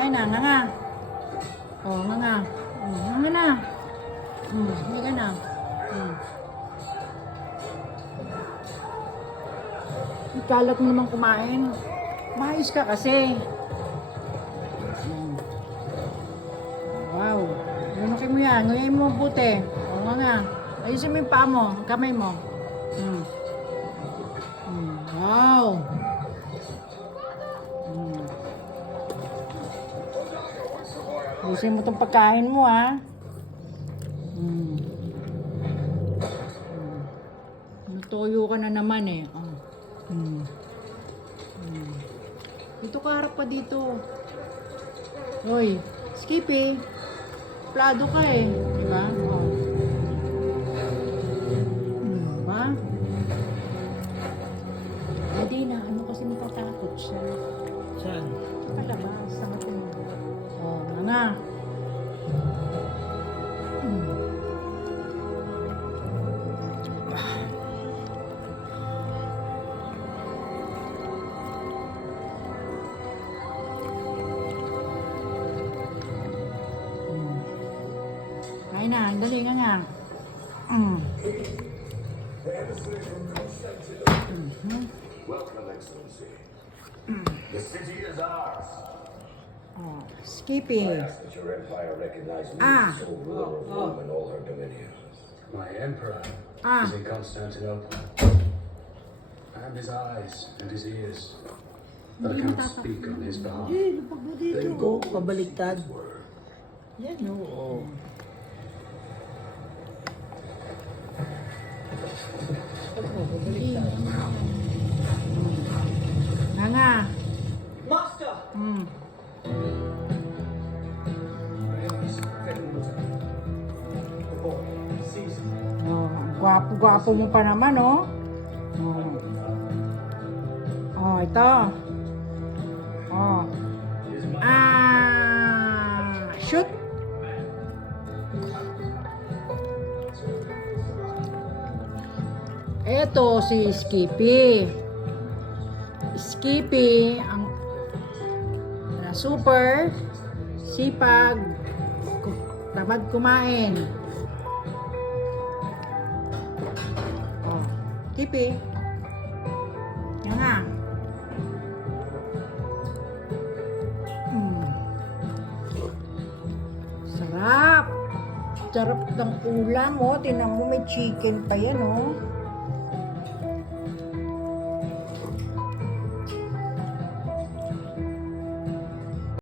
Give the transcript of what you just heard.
Kain na, nga. Oh, nga. Nga na. Hindi ka na. Ikalat mo naman kumain. Maayos ka kasi. Wow. Lunukin mo yan. Nguyain mo buti. O nga. Ayusin mo yung paa mo. Kamay mo. Wow. Ayusin mo itong pagkain mo, ha. Natuyo ka na naman, eh. Dito ka, harap pa dito. Hoy, Skippy. Plado ka, eh. Diba? Diba? Hindi na. Ano kasi natatakot siya? Saan? Sa palabas. Sa matin. Oh, nga. Ay na, dali nga. Welcome, Excellency. The city is ours. Oh, Skippy. I ask that your empire recognize me Ah. as sole ruler of Rome and all her dominions. My emperor is in Constantinople. I am his eyes and his ears, but I cannot speak on his behalf. Then Oo, pabaliktad. word. Yan, oo. Nga. Master! Oh, gwapo-gwapo mo pa naman, oh. Oh, ito. Oh. Shoot. Ito si Skippy. Skippy ang super sipag, tamad kumain. Oh, Skippy. Yan nga. Sarap. Sarap ng ulam, oh. Tingnan mo, may chicken pa yan, oh.